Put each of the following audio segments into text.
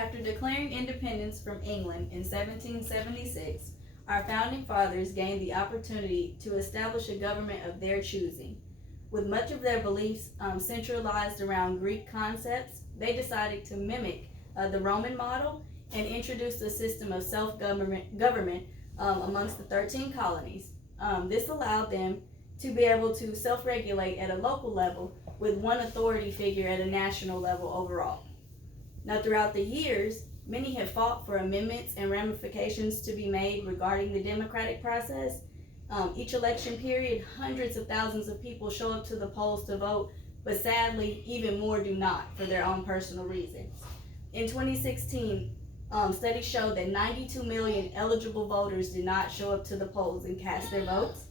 After declaring independence from England in 1776, our founding fathers gained the opportunity to establish a government of their choosing. With much of their beliefs centralized around Greek concepts, they decided to mimic the Roman model and introduce a system of self-government amongst the 13 colonies. This allowed them to be able to self-regulate at a local level with one authority figure at a national level overall. Now, throughout the years, many have fought for amendments and ramifications to be made regarding the democratic process. Each election period, hundreds of thousands of people show up to the polls to vote, but sadly, even more do not for their own personal reasons. In 2016, studies showed that 92 million eligible voters did not show up to the polls and cast their votes.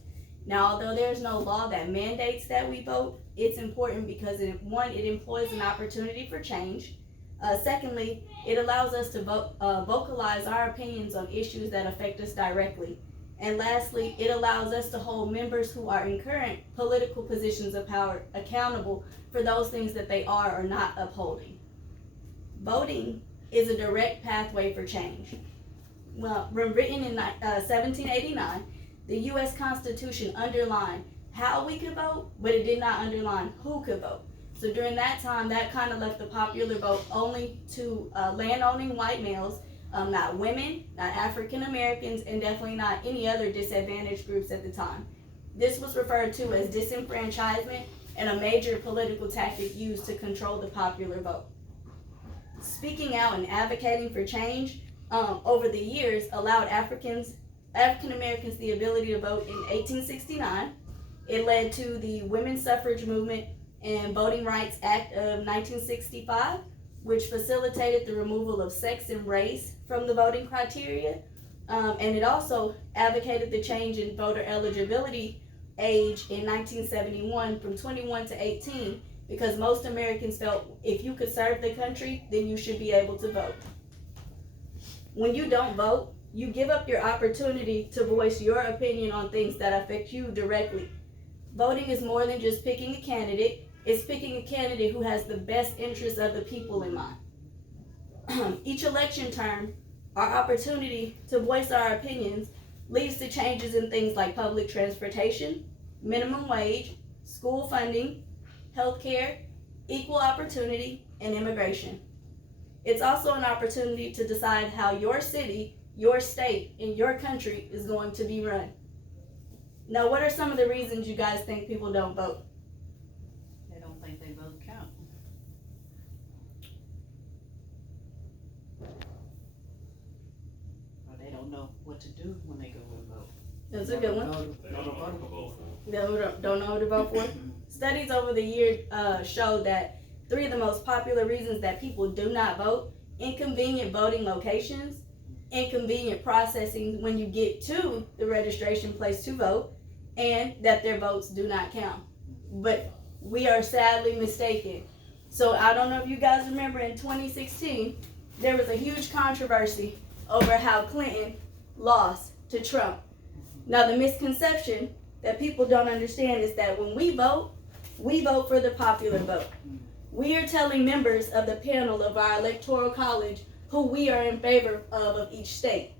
Now, although there's no law that mandates that we vote, it's important because it employs an opportunity for change. Secondly, it allows us to vocalize our opinions on issues that affect us directly. And lastly, it allows us to hold members who are in current political positions of power accountable for those things that they are or not upholding. Voting is a direct pathway for change. Well, when written in 1789, the U.S. Constitution underlined how we could vote, but it did not underline who could vote. So during that time, that kind of left the popular vote only to land-owning white males, not women, not African Americans, and definitely not any other disadvantaged groups at the time. This was referred to as disenfranchisement and a major political tactic used to control the popular vote. Speaking out and advocating for change over the years allowed African Americans the ability to vote in 1869. It led to the Women's Suffrage Movement and Voting Rights Act of 1965, which facilitated the removal of sex and race from the voting criteria. And it also advocated the change in voter eligibility age in 1971 from 21 to 18, because most Americans felt if you could serve the country, then you should be able to vote. When you don't vote, you give up your opportunity to voice your opinion on things that affect you directly. Voting is more than just picking a candidate. It's picking a candidate who has the best interests of the people in mind. Each election term, our opportunity to voice our opinions leads to changes in things like public transportation, minimum wage, school funding, healthcare, equal opportunity, and immigration. It's also an opportunity to decide how your city, your state, and your country is going to be run. Now, what are some of the reasons you guys think people don't vote? They don't think they vote count. Or they don't know what to do when they go and vote. That's a good one. Don't know who to vote for. Studies over the years show that 3 of the most popular reasons that people do not vote: inconvenient voting locations, inconvenient processing when you get to the registration place to vote, and that their votes do not count. But we are sadly mistaken. So I don't know if you guys remember in 2016, there was a huge controversy over how Clinton lost to Trump. Now, the misconception that people don't understand is that when we vote for the popular vote. We are telling members of the panel of our electoral college who we are in favor of each state.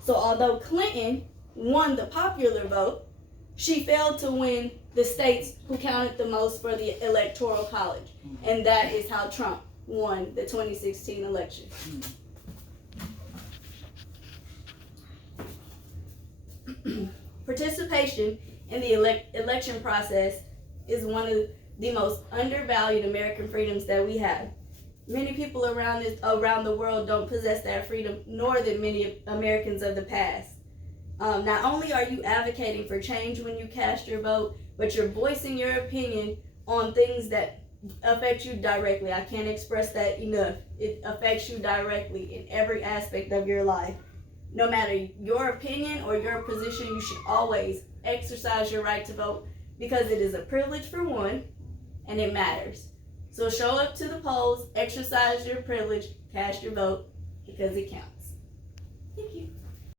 So although Clinton won the popular vote, she failed to win the states who counted the most for the electoral college. And that is how Trump won the 2016 election. Participation in the election process is one of the most undervalued American freedoms that we have. Many people around the world don't possess that freedom, nor did many Americans of the past. Not only are you advocating for change when you cast your vote, but you're voicing your opinion on things that affect you directly. I can't express that enough. It affects you directly in every aspect of your life. No matter your opinion or your position, you should always exercise your right to vote, because it is a privilege for one, and it matters. So show up to the polls, exercise your privilege, cast your vote, because it counts. Thank you.